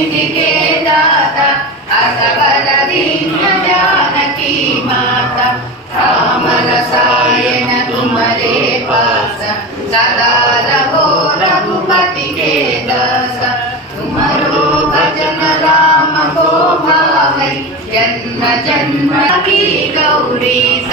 అష్టసిద్ధినవనిధికేదాత అసవరదీన్యజానకీ మాత కామరసాయన తుమరే పాస సదా రఘో రఘుపతి కే దాస తుమరో భజన రామ కో భావై జన్మ జన్మ కీ గౌరీ స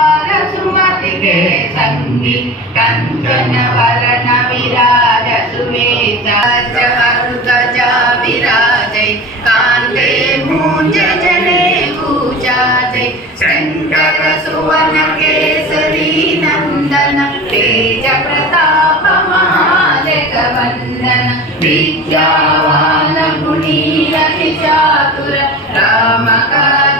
सन्ति कञ्चनवरन विराजसुवे सहस्रमरुगजा विराजै कान्ते मूञ्जने पूजाजै शङ्करसुवनकेसरी नन्दन तेजप्रतापमहाजगवन्दन विद्यावानगुणीरति चातुर रामकार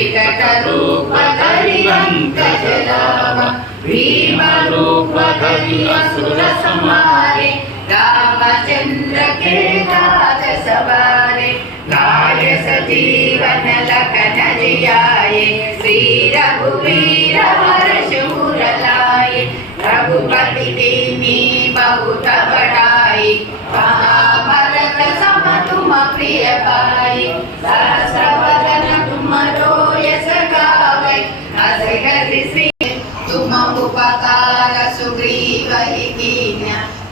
विकट रूप धरि अंकज लाभ भीम रूप धरि असुर संहारे रामचंद्र के राज सवारे लाय सजीवन लखन जियाए श्री रघुवीर हर्ष उर लाए रघुपति दीनी बहुत बड़ाई महाभारत